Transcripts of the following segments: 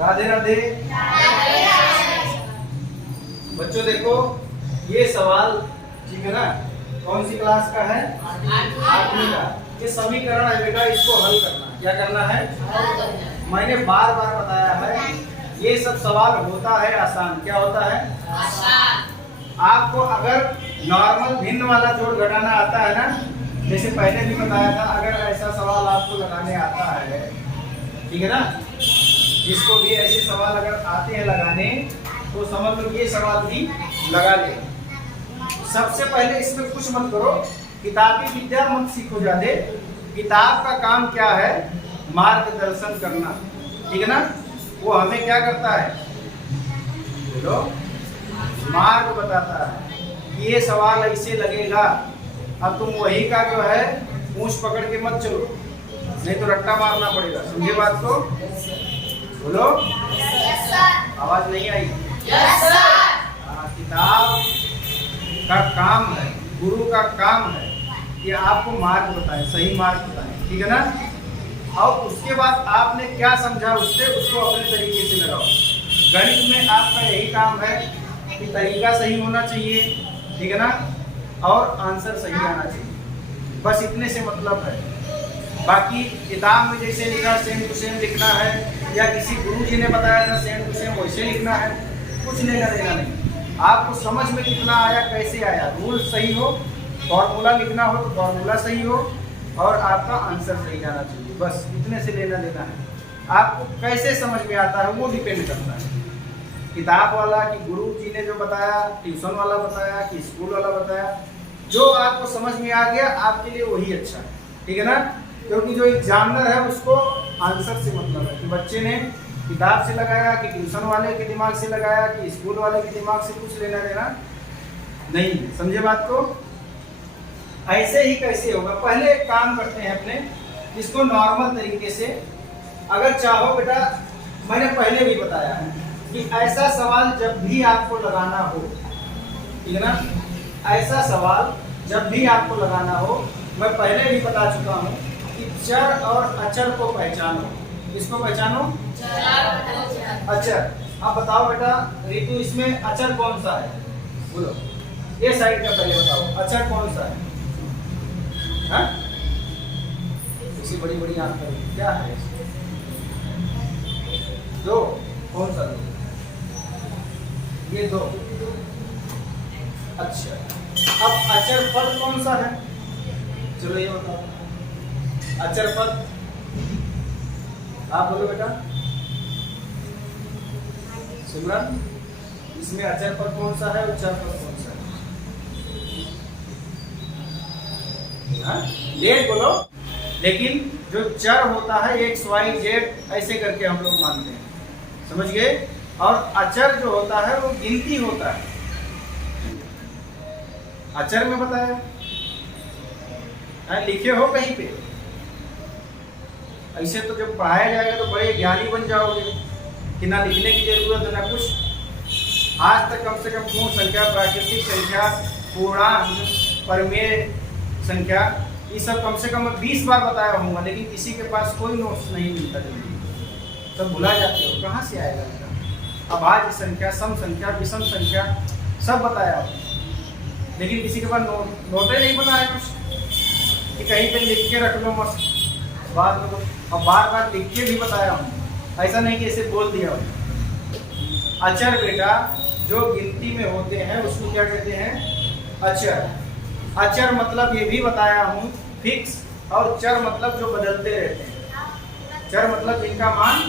राधे राधे। बच्चों देखो ये सवाल ठीक है ना, कौन सी क्लास का है? 8वीं का। ये समीकरण है बेटा, इसको हल करना। क्या करना है? मैंने बार बार बताया है, ये सब सवाल होता है आसान। क्या होता है? आसान। आपको अगर नॉर्मल भिन्न वाला जोड़ घटाना आता है ना, जैसे पहले भी बताया था, अगर ऐसा सवाल आपको लगाने आता है, ठीक है ना, जिसको भी ऐसे सवाल अगर आते हैं लगाने, तो समझ लो ये सवाल भी लगा ले। सबसे पहले इसमें कुछ मत करो, किताबी विद्या मत सीखो ज्यादा। किताब का काम क्या है? मार्गदर्शन करना, ठीक है ना। वो हमें क्या करता है? बोलो, मार्ग बताता है कि ये सवाल ऐसे लगेगा। अब तुम वही का जो है पूंछ पकड़ के मत चलो, नहीं तो रट्टा मारना पड़ेगा। समझे बात को? बोलो। Yes sir. आवाज नहीं आई? Yes sir. किताब का काम है, गुरु का काम है कि आपको मार्ग बताए, सही मार्ग बताए, ठीक है ना। और उसके बाद आपने क्या समझा उससे, उसको अपने तरीके से लगाओ। गणित में आपका यही काम है कि तरीका सही होना चाहिए, ठीक है ना, और आंसर सही आना चाहिए। बस इतने से मतलब है। बाकी किताब में जैसे लिखा सेम टू सेम लिखना है, या किसी गुरु जी ने बताया था सेम टू सेम वैसे लिखना है, कुछ लेना देना नहीं। आपको समझ में कितना आया, कैसे आया, रूल सही हो, फॉर्मूला लिखना हो तो फॉर्मूला सही हो, और आपका आंसर सही आना चाहिए। बस इतने से लेना देना है। आपको कैसे समझ में आता है वो डिपेंड करता है, किताब वाला कि गुरु जी ने जो बताया, ट्यूशन वाला बताया कि स्कूल वाला बताया। जो आपको समझ में आ गया आपके लिए वही अच्छा है, ठीक है ना। क्योंकि जो एग्जामिनर है उसको आंसर से मतलब है कि बच्चे ने किताब से लगाया कि ट्यूशन वाले के दिमाग से लगाया कि स्कूल वाले के दिमाग से, कुछ लेना देना नहीं। समझे बात को? ऐसे ही कैसे होगा? पहले एक काम करते हैं अपने, इसको नॉर्मल तरीके से। अगर चाहो बेटा, मैंने पहले भी बताया है कि ऐसा सवाल जब भी आपको लगाना हो, ठीक है ना, ऐसा सवाल जब भी आपको लगाना हो, मैं पहले भी बता चुका हूँ कि चर और अचर को पहचानो। किसको पहचानो? अचर। अब बताओ बेटा रितु, इसमें अचर कौन सा है? बोलो, ये साइड का पहले बताओ, अचर कौन सा है? हाँ? इसी बड़ी बड़ी आंख क्या है? दो। कौन सा दो? ये दो। अच्छा, अब अचर पद कौन सा है? चलो ये बताओ, अचर पद आप बोलो बेटा। सिमरन, इसमें अचर पद कौन सा है और चर पद कौन सा है? हाँ? डेट बोलो। लेकिन जो चर होता है एक्स वाई जेड ऐसे करके हम लोग मानते हैं, समझ गए। और अचर जो होता है वो गिनती होता है। अचर में बताया लिखे हो कहीं पे? ऐसे तो जब पढ़ाया जाएगा तो बड़े ज्ञानी बन जाओगे कि ना लिखने की जरूरत है ना कुछ। आज तक कम से कम पूर्ण संख्या, प्राकृतिक संख्या, पूर्णांक, परिमेय संख्या, ये सब कम से कम 20 बार बताया होगा, लेकिन किसी के पास कोई नोट्स नहीं मिलता जल्दी, सब भुला जाते हो। कहाँ से आएगा? अभाज्य संख्या, सम संख्या, विषम संख्या सब बताया हो, लेकिन किसी के पास नोट ही नहीं बनाया कुछ कि कहीं पे लिख के रख लो मस्त बाद में। और बार बार लिख के भी बताया हूँ, ऐसा नहीं कि ऐसे बोल दिया हूँ। अचर बेटा जो गिनती में होते हैं उसको क्या कहते हैं? अचर। अचर मतलब ये भी बताया हूँ फिक्स, और चर मतलब जो बदलते रहते हैं। चर मतलब जिनका मान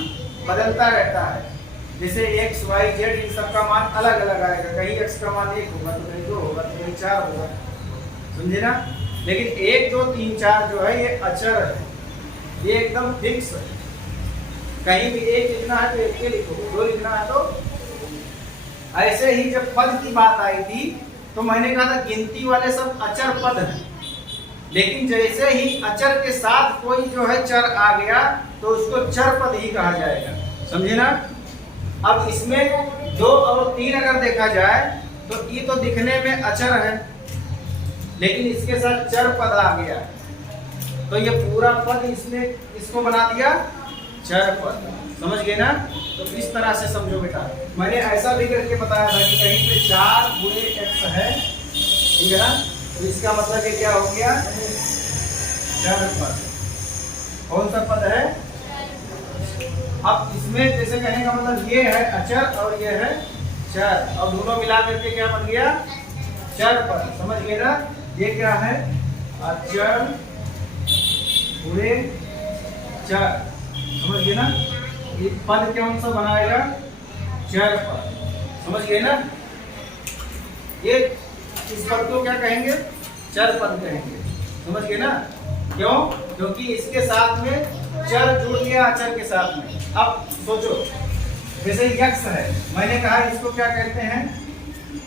बदलता रहता है, जैसे एक्स वाई जेड, इन सब का मान अलग अलग आएगा। कहीं एक्स का मान 1 होगा तो कहीं 2 होगा तो कहीं 4 होगा, समझे ना। लेकिन 1 2 3 4 जो है ये अचर है, ये एकदम फिक्स है। कहीं भी 1 लिखना है तो 1 लिखो, 2 लिखना है तो। ऐसे ही जब पद की बात आई थी तो मैंने कहा था गिनती वाले सब अचर पद हैं, लेकिन जैसे ही अचर के साथ कोई जो है चर आ गया तो उसको चर पद ही कहा जाएगा, समझे ना। अब इसमें 2 और 3 अगर देखा जाए तो ये तो दिखने में अचर है, लेकिन इसके साथ चर पद आ गया तो ये पूरा पद इसने इसको बना दिया चर पद, समझ गए ना? तो इस तरह से समझो बेटा। मैंने ऐसा भी करके बताया था कि कहीं पे 4 गुणे x है, ठीक है ना? तो इसका मतलब ये क्या हो गया, चर पद। कौन सा पद है? अब इसमें जैसे कहने का मतलब ये है अचर और ये है चर, और दोनों मिला करके क्या बन गया, चर पद। समझ गए ना? ये क्या है, अचर गुणे चर। समझ गए ना? ये पद कौन सा बनाएगा, चर पद। समझ गए ना? ये इस पद को क्या कहेंगे, चर पद कहेंगे। समझ गए ना? क्यों? क्योंकि इसके साथ में चर जुड़ गया अचर के साथ में। अब सोचो, जैसे यक्ष है, मैंने कहा इसको क्या कहते हैं,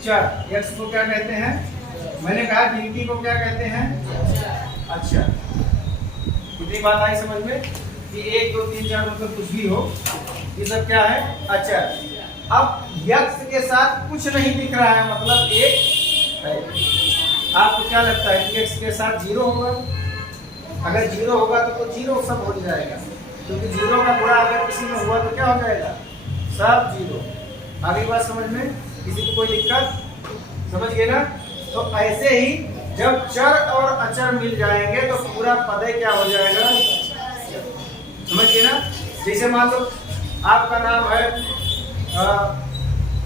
चर। यक्ष को क्या कहते हैं, मैंने कहा गिनती को क्या कहते हैं, अच्छा। कितनी बात आई समझ में कि 1 2 3 4 मतलब कुछ भी हो, ये सब क्या है, अचर। अब यक्ष के साथ कुछ नहीं दिख रहा है, मतलब एक है। आपको क्या लगता है कि x के साथ 0 होगा? अगर 0 होगा तो 0 सब हो जाएगा, क्योंकि 0 का गुणा अगर किसी में हुआ तो क्या हो जाएगा, सब 0। आगे बात समझ में, किसी को कोई दिक्कत? समझ गए ना? तो ऐसे ही जब चर और अचर मिल जाएंगे तो पूरा पद क्या हो जाएगा, समझ गए ना? जैसे मान लो आपका नाम है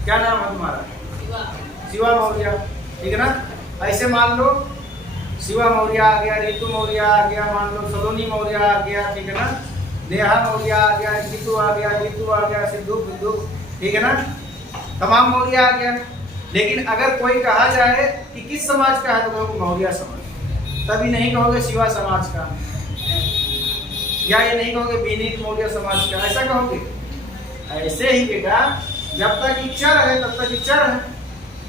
क्या नाम है तुम्हारा, शिवा मौर्य, ठीक है ना? ऐसे मान लो शिवा मौर्य आ गया, ऋतु मौर्य आ गया, मान लो सलोनी मौर्य आ गया, ठीक है ना? नेहा मौर्य आ गया, ऋतु आ गया, ऋतु आ गया, सिद्धू बिंदु, ठीक है ना? तमाम मौर्य आ गया। लेकिन अगर कोई कहा जाए कि किस समाज का है तो कहोगे मौर्य समाज, तभी नहीं कहोगे शिवा समाज का, या ये नहीं कहोगे विनीत मौर्य समाज का, ऐसा कहोगे? ऐसे ही बेटा, जब तक ये चर है तब तक ये चर है,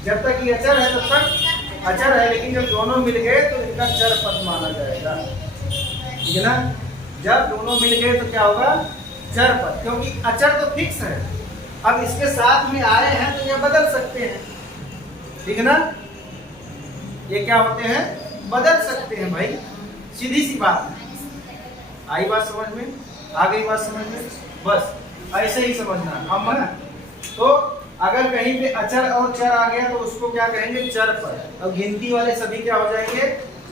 जब तक ये अचर है तब तक अचर है। लेकिन जब दोनों मिल गए तो इनका चर पद माना जाएगा, ठीक है ना? जब दोनों मिल गए तो क्या होगा, चर पद, क्योंकि अचर तो फिक्स है। अब इसके साथ में आए हैं तो ये बदल सकते हैं, ठीक है ना? ये क्या होते हैं, बदल सकते हैं भाई, सीधी सी बात है। आई बात समझ में, आ गई बात समझ में? बस ऐसे ही समझना। हम ना तो अगर कहीं पे अचर और चर आ गया तो उसको क्या कहेंगे, चर पद। और गिनती वाले सभी क्या हो जाएंगे,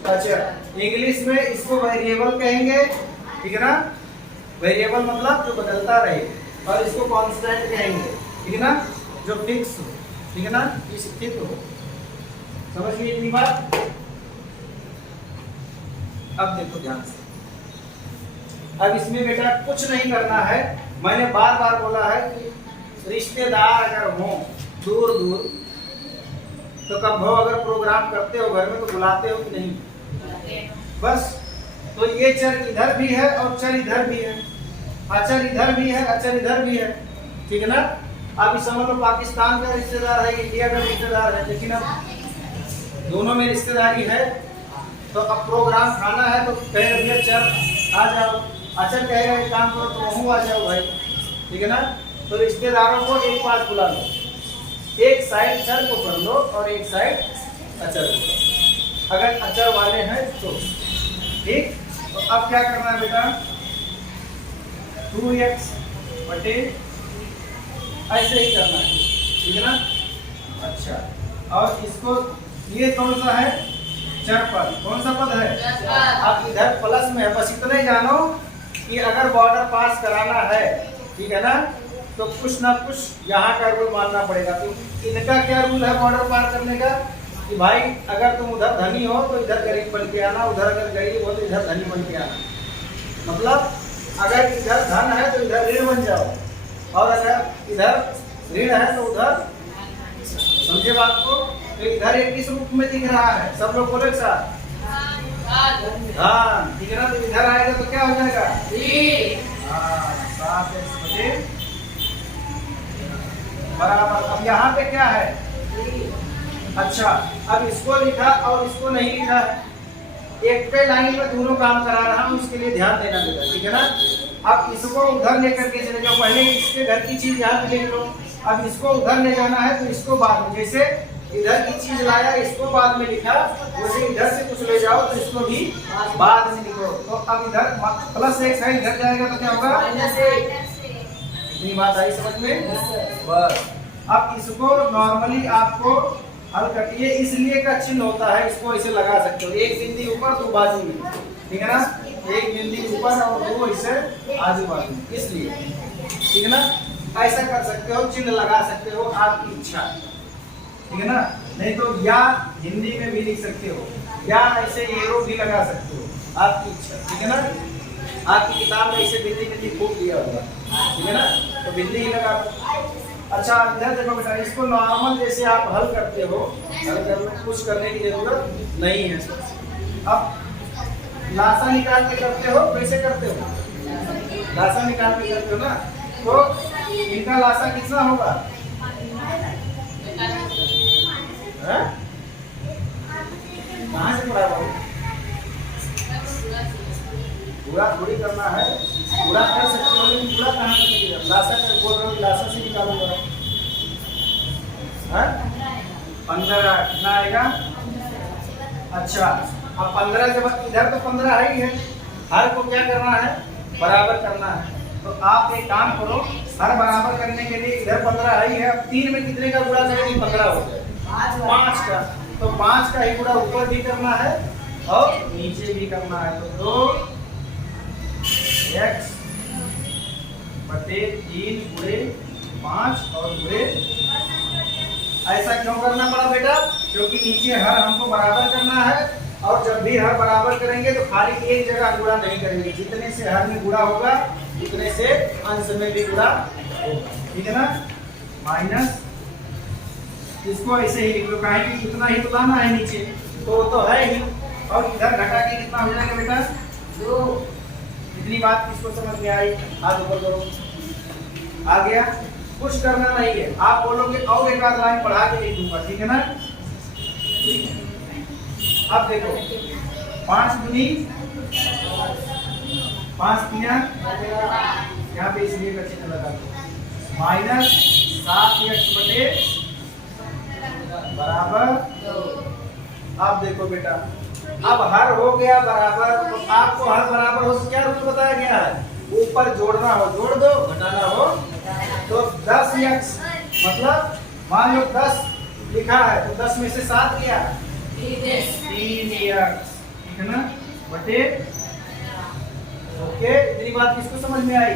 अचर। इंग्लिश में इसको वेरिएबल कहेंगे, ठीक है ना? वेरिएबल मतलब जो बदलता रहे, और इसको कांस्टेंट कहेंगे, ठीक है ना? जो फिक्स हो, ठीक है ना? स्थिर हो। समझ गए इतनी बात? अब देखो ध्यान से, अब इसमें बेटा कुछ नहीं करना है। मैंने बार बार बोला है कि रिश्तेदार अगर हो दूर दूर तो कब हो, अगर प्रोग्राम करते हो घर में तो बुलाते हो कि नहीं, बस। तो ये चर इधर भी है और चर इधर भी है, अचर इधर भी है, अचर इधर भी है, ठीक है ना? अब इस समझ लो पाकिस्तान का रिश्तेदार है, इंडिया का रिश्तेदार है, लेकिन अब दोनों में रिश्तेदारी है। तो अब प्रोग्राम खाना है तो कहे भैया चर आ जाओ, अचर कहेगा एक काम करो तो वहाँ आ जाओ भाई, ठीक है ना? तो रिश्तेदारों को एक पास बुला लो, एक साइड चर को कर लो और एक साइड अचर को, अगर अचर वाले हैं तो, ठीक। तो अब क्या करना है बेटा, 2x बटे ऐसे ही करना है, ठीक है ना? अच्छा, और इसको ये कौन सा है, चर पद। कौन सा पद है, अब इधर प्लस में है। बस इतना ही जानो कि अगर बॉर्डर पास कराना है, ठीक है ना, तो कुछ ना कुछ यहाँ का रूल मानना पड़ेगा। तो इनका क्या रूल है बॉर्डर पार करने का, कि भाई अगर तुम उधर धनी हो तो इधर गरीब बन के आना, उधर अगर गरीब हो तो इधर धनी बन के आना। मतलब अगर इधर धन है तो इधर ऋण बन जाओ, और अगर इधर ऋण है तो उधर, समझे बात को? तो इधर एक किस रूप में दिख रहा है, सब लोग बोले साथ, हाँ, ठीक है ना? तो इधर आएगा तो क्या हो जाएगा, 7x बटे बराबर। अब यहाँ पे क्या है, अच्छा, अब इसको लिखा और इसको नहीं लिखा है, एक पे लाइन में दोनों काम करा रहा हूँ, इसके लिए ध्यान देना बेटा, ठीक है ना? अब इसको उधर लेकर के चले जाओ, पहले इसके घर की चीज यहाँ पे लिख लो। अब इसको उधर ले जाना है तो इसको बाद में, जैसे इधर की चीज लाया इसको बाद में लिखा, वैसे इधर से कुछ ले जाओ तो इसको भी बाद में लिखो। तो अब इधर प्लस x है, इधर जाएगा तो क्या होगा, इतनी बात आई समझ में? बस अब इसको नॉर्मली आपको हल करती है, इसलिए का चिन्ह होता है, इसको ऐसे लगा सकते हो, एक बिंदी ऊपर दो बाजू में, ठीक है ना, एक बिंदी ऊपर और दो इसे आजू बाजू में, इसलिए ठीक है ना, ऐसा कर सकते हो, चिन्ह लगा सकते हो, आपकी इच्छा, ठीक है ना। नहीं तो या हिंदी में भी लिख सकते हो, या ऐसे एरो भी लगा सकते हो, आपकी इच्छा, ठीक है ना। आपकी किताब में ऐसे बिंदी बिंदी खूब दिया होगा, ठीक है ना, तो बिंदी ही लगा दो। अच्छा इधर देखो बेटा, इसको नॉर्मल जैसे आप हल करते हो, हल करने कुछ करने की जरूरत नहीं है। अब लासा निकाल के करते हो, कैसे करते हो? लासा निकाल के करते हो ना, तो इनका लासा कितना होगा? कहाँ से पढ़ा बाबू? पूरा थोड़ी करना है, पूरा कर सकते हो लेकिन पूरा कहाँ करेंगे? लासा कर बोल रहे हो, लासा से निकालूंगा। 15 कितना आएगा? अच्छा अब 15 जब इधर तो 15 है ही है, हर को क्या करना है? बराबर करना है। तो आप एक काम करो, हर बराबर करने के लिए इधर 15 है ही है, अब 3 में कितने का गुणा करेंगे? 15 हो जाए 5 का, तो 5 का ही गुणा ऊपर भी करना है और नीचे भी करना है, तो 2 x बटे 3 गुणे 5 और गुणे। ऐसा क्यों करना पड़ा बेटा? क्योंकि नीचे हर हमको बराबर करना है, और जब भी हर बराबर करेंगे तो खाली एक जगह गुणा नहीं करेंगे, जितने से हर में गुणा होगा उतने से अंश में भी गुणा होगा, ठीक है ना। माइनस इसको ऐसे ही लिख लो, काहे कि इतना ही तो लाना है नीचे, तो है ही, और इधर घटा के कितना हो जाएगा बेटा? 2। इतनी बात किसको समझ में आई? हाथ ऊपर करो। आ गया? कुछ करना नहीं है, आप बोलोगे और एक आध लाइन पढ़ा के लिख दूंगा, ठीक है ना। अब देखो 5 दूनी 5 तिया, यहाँ पे इसलिए का चिन्ह लगा दो, माइनस 7x बटे बराबर 2। अब देखो बेटा, अब हर हो गया बराबर, तो आपको हर बराबर हो तो क्या रूल बताया गया है? ऊपर जोड़ना हो जोड़ दो, घटाना हो तो 10x, मतलब मान लो 10 लिखा है तो 10 में से 7 गया 3x, ठीक है ना, बटे। ओके, इतनी बात किसको समझ में आई?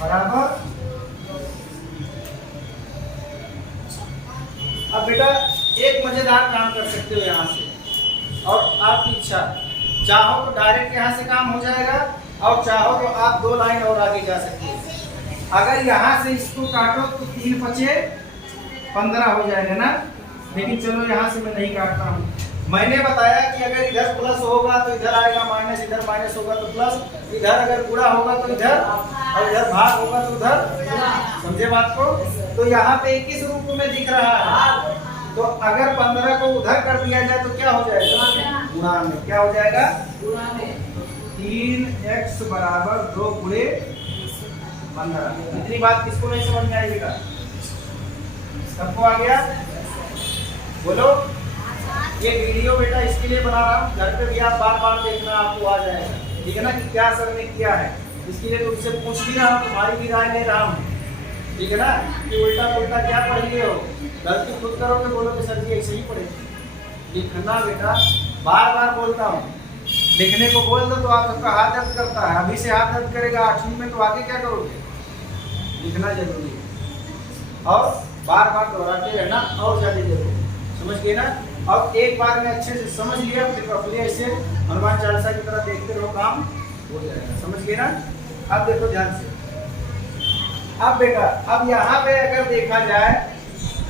बराबर। अब बेटा एक मजेदार काम कर सकते हो यहाँ से, और आपकी इच्छा, चाहो तो डायरेक्ट यहाँ से काम हो जाएगा, और चाहो तो आप 2 लाइन और आगे जा सकते हो। अगर यहाँ से इसको काटो तो 3 बचे 15 हो जाएगा ना, लेकिन चलो यहाँ से मैं नहीं काटता हूँ। मैंने बताया कि अगर इधर प्लस होगा तो इधर आएगा माइनस, इधर माइनस होगा तो प्लस, इधर अगर गुणा होगा तो इधर, और इधर भाग होगा तो उधर, समझे बात को? तो यहाँ पे किस रूप में दिख रहा है? तो अगर 15 को उधर कर दिया जाए तो क्या हो जाएगा? गुणा में। क्या हो जाएगा? गुणा में। 3x बराबर 2 गुणे 15। इतनी बात किसको नहीं समझ में आई बेटा? सबको आ गया? बोलो। ये वीडियो बेटा इसके लिए बना रहा हूँ, घर पे भी आप बार बार देखना, आपको आ जाएगा, ठीक है ना, कि क्या सर ने किया है। इसके लिए तुमसे पूछ भी रहा हूँ, तुम्हारी भी राय ले रहा हूँ, ठीक है ना, कि उल्टा पुल्टा क्या पढ़ लिए हो, गलती खुद करोगे, बोलोगे सर जी ऐसे ही पढ़े। लिखना बेटा, बार बार बोलता हूँ, लिखने को बोल दो तो आपका हाथ दर्द करता है, अभी से हाथ दर्द करेगा 8वीं में, तो आगे क्या करोगे? लिखना जरूरी है, और बार बार दोहराते रहना और ज्यादा जरूरी, समझ गए ना। अब एक बार में अच्छे से समझ लिया, फिर अपने ऐसे हनुमान चालीसा की तरह देखते रहो, काम हो जाएगा, समझ गए ना। अब देखो ध्यान से, अब बेटा अब यहाँ पे अगर देखा जाए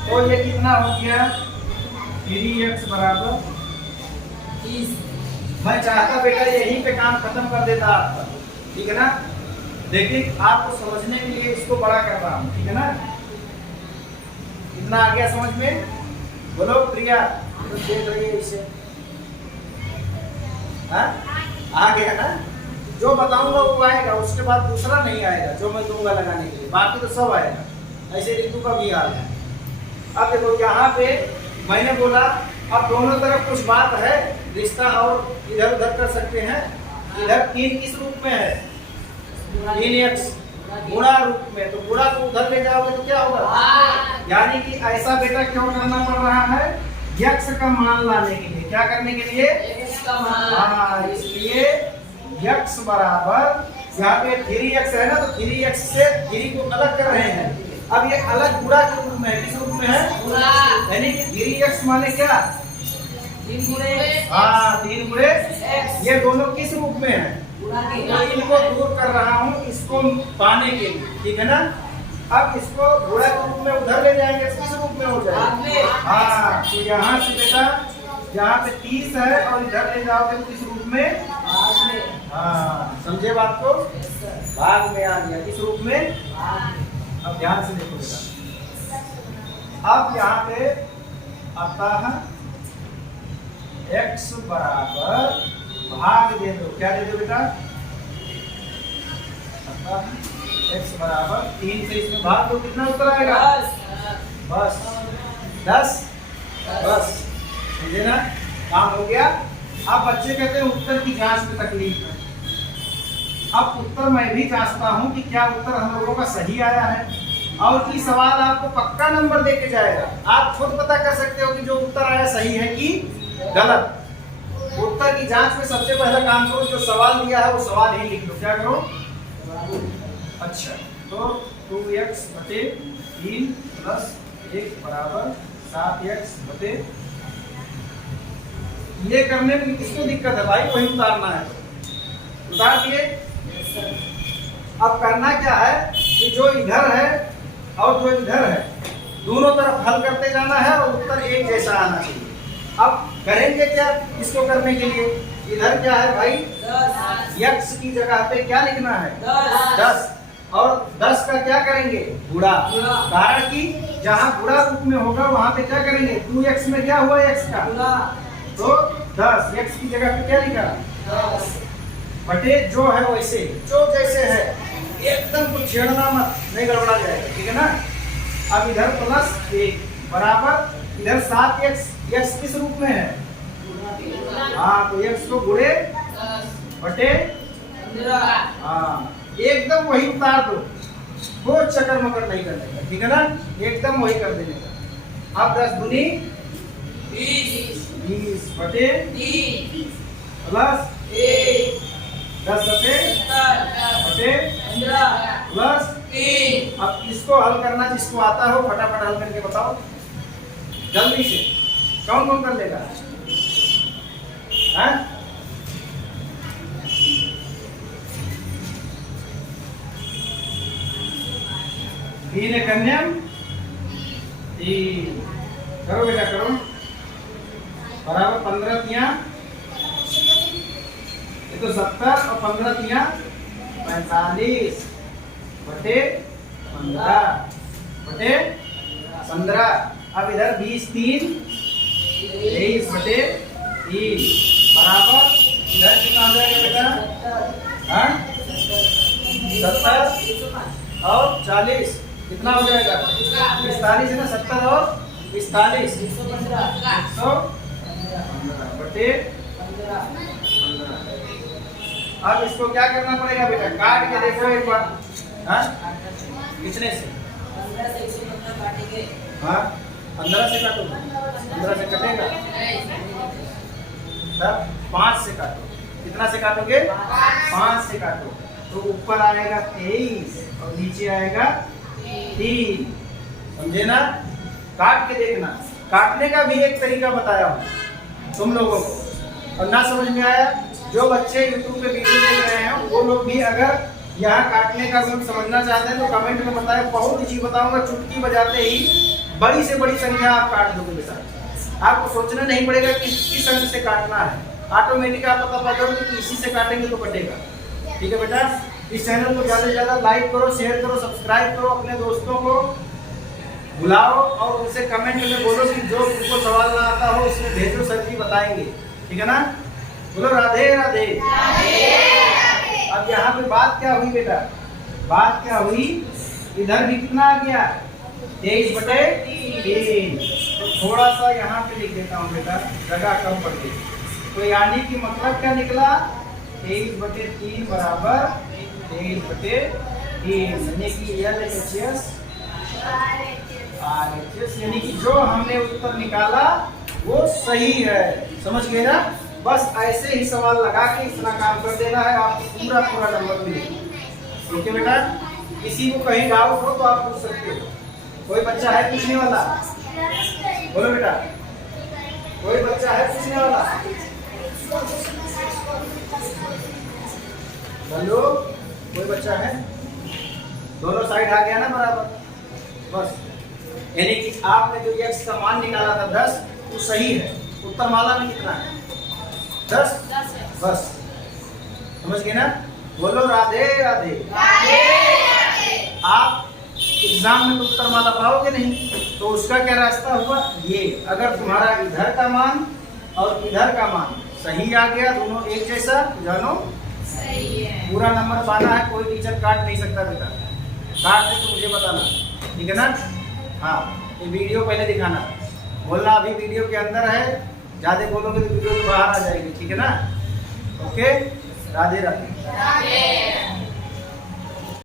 तो ये कितना हो गया? 3x बराबर 30। मैं चाहता बेटा यहीं पे काम खत्म कर देता आपका, ठीक है ना, लेकिन आपको समझने के लिए इसको बड़ा कर रहा हूँ, ठीक है ना। इतना आ गया समझ में? बोलो प्रिया, तो देख रही है इसे, आ गया ना? जो बताऊंगा वो आएगा, उसके बाद दूसरा नहीं आएगा जो मैं दूंगा लगाने के लिए, बाकी तो सब आएगा। ऐसे ऋतु का भी हाल है। अब देखो यहाँ पे मैंने बोला, अब दोनों तरफ कुछ बात है, रिश्ता और इधर उधर कर सकते हैं। इधर 3 किस रूप में है? 3x, गुणा रूप में, तो गुणा को उधर ले जाओगे तो क्या होगा, यानी कि ऐसा बेटा क्यों करना पड़ रहा है, यक्स का मान लाने के लिए, क्या करने के लिए, हाँ, इसलिए यक्स बराबर, यहाँ पे 3x है ना, तो 3x से 3 को अलग कर रहे हैं। अब ये अलग गुणा के रूप में है, किस रूप में है, यानी कि 3x माने क्या, 3 गुणे, हाँ 3 गुणे, ये दोनों किस रूप में है, तो इनको दूर कर रहा हूँ इसको पाने के लिए, ठीक है ना। अब इसको गुणा के रूप में उधर ले जाएंगे, किस रूप में हो जाएगा, हाँ, तो यहाँ से बेटा यहाँ पे 30 है और इधर ले जाओगे तो किस रूप में, हाँ, समझे बात को, भाग में आ गया, किस रूप में। अब ध्यान से देखो बेटा, अब यहाँ पे आता है x बराबर भाग दे दो, क्या दे दो बेटा, x बराबर 3 से इसमें भाग दो, कितना उत्तर आएगा, बस 10, बस, समझे ना, काम हो गया। अब बच्चे कहते हैं उत्तर की जांच में तकलीफ है। अब उत्तर मैं भी जांचता हूं कि क्या उत्तर हम लोगों का सही आया है, और ये सवाल आपको पक्का नंबर दे के जाएगा। आप खुद पता कर सकते हो कि जो उत्तर आया सही है कि गलत। उत्तर की जांच में सबसे पहला काम करो, जो सवाल दिया है वो सवाल ही लिख लो, क्या करो, अच्छा, तो 2x बटे 3 प्लस 1 बराबर 7x, ये करने में किसको दिक्कत है भाई, वही उतारना है, उतार दिए। अब करना क्या है कि जो इधर है और जो इधर है दोनों तरफ हल करते जाना है और उत्तर एक जैसा आना चाहिए। अब करेंगे क्या इसको करने के लिए, इधर क्या है भाई, 10 की जगह पे क्या लिखना है, 10, और 10 का क्या करेंगे, गुणा, कारण कि जहाँ गुणा रूप में होगा वहां पे क्या करेंगे, 2x में क्या हुआ x का, तो 10, x की जगह पे क्या लिखा, 10 बटे जो है वैसे, जो जैसे है, एकदम कुछ छेड़ना मत, नहीं गड़बड़ा जाएगा, ठीक है ना। अब इधर प्लस 1 बराबर इधर 7x, x किस रूप में है, हाँ, तो x को गुणे बटे, हाँ, एकदम वही उतार दो, कोई चक्कर मकर नहीं करने का, ठीक है ना, एकदम वही कर देने का। अब 10 दूनी 20 बटे प्लस 10 बटे प्लस 3। अब इसको हल करना जिसको आता हो फटाफट हल करके बताओ जल्दी से, कौन कौन कर लेगा, हैं? कन्यम 3, करो बेटा करो, बराबर 15 तिया, ये तो 70 और 15 तिया 45 बटे 15। अब इधर 20 3 23 बटे 3 बराबर इधर कितना हो जाएगा बेटा, हाँ, 70 और 40 कितना हो जाएगा, 45 है ना, 70 और 45 115 बटे 15। अब इसको क्या करना पड़ेगा बेटा, काट के देखो एक बार, हाँ, कितने से, 15 से काटो, 15 से कटेगा, तब 5 से काटो, कितना से काटोगे, 5 से काटो, तो ऊपर आएगा 23 और नीचे आएगा 3, समझे ना। काट के देखना, काटने का भी एक तरीका बताया हूँ तुम लोगों को, और ना समझ में आया, जो बच्चे YouTube पे वीडियो देख रहे हैं वो लोग भी अगर यहाँ काटने का रूल समझना चाहते हैं तो कमेंट में बताएं, बहुत ही चीज बताऊंगा, चुटकी बजाते ही बड़ी से बड़ी संख्या आप काट दोगे बेटा, आपको सोचना नहीं पड़ेगा कि किस अंक से काटना है, ऑटोमेटिक आप पता लगा कि इसी से काटेंगे तो कटेगा, ठीक है बेटा। इस चैनल को ज़्यादा से ज़्यादा लाइक करो, शेयर करो, सब्सक्राइब करो, अपने दोस्तों को बुलाओ और उनसे कमेंट में बोलो कि जो उनको सवाल ना आता हो उसमें भेजो, सर जी बताएंगे, ठीक है ना। बोलो राधे राधे। अब यहाँ पे बात क्या हुई बेटा, बात क्या हुई, इधर भी कितना आ गया 23 बटे 3, तो थोड़ा सा यहाँ पे लिख देता हूँ बेटा, जगह कम पड़ गई, तो यानी कि मतलब क्या निकला 23 बटे 3 बराबर 23 बटे यानी कि LHS RHS, यानी कि जो हमने उत्तर निकाला वो सही है। समझ गए ना? बस ऐसे ही सवाल लगा के इतना काम कर देना है, आपको पूरा पूरा नंबर मिलेगा। ओके बेटा, किसी को कहीं डाउट हो तो आप पूछ सकते हो। कोई बच्चा है पूछने वाला? बोलो बेटा, कोई बच्चा है पूछने वाला? बोलो, कोई बच्चा है? दोनों साइड आ गया ना बराबर? बस, यानी कि आपने जो x का मान निकाला था 10, वो सही है। उत्तर माला में कितना है? 10। बस, समझ गए ना? बोलो राधे राधे। आप एग्जाम में तो उत्तर माला पाओगे नहीं, तो उसका क्या रास्ता हुआ? ये, अगर तुम्हारा इधर का मान और इधर का मान सही आ गया, दोनों एक जैसा, जानो सही है। पूरा नंबर पाना है। कोई टीचर काट नहीं सकता बेटा, काट दे तो मुझे बताना, ठीक है ना? हाँ, ये वीडियो पहले दिखाना, बोलना अभी वीडियो के अंदर है, ज्यादा बोलोगे तो वीडियो बाहर आ जाएगी, ठीक है ना? ओके, राधे राधे।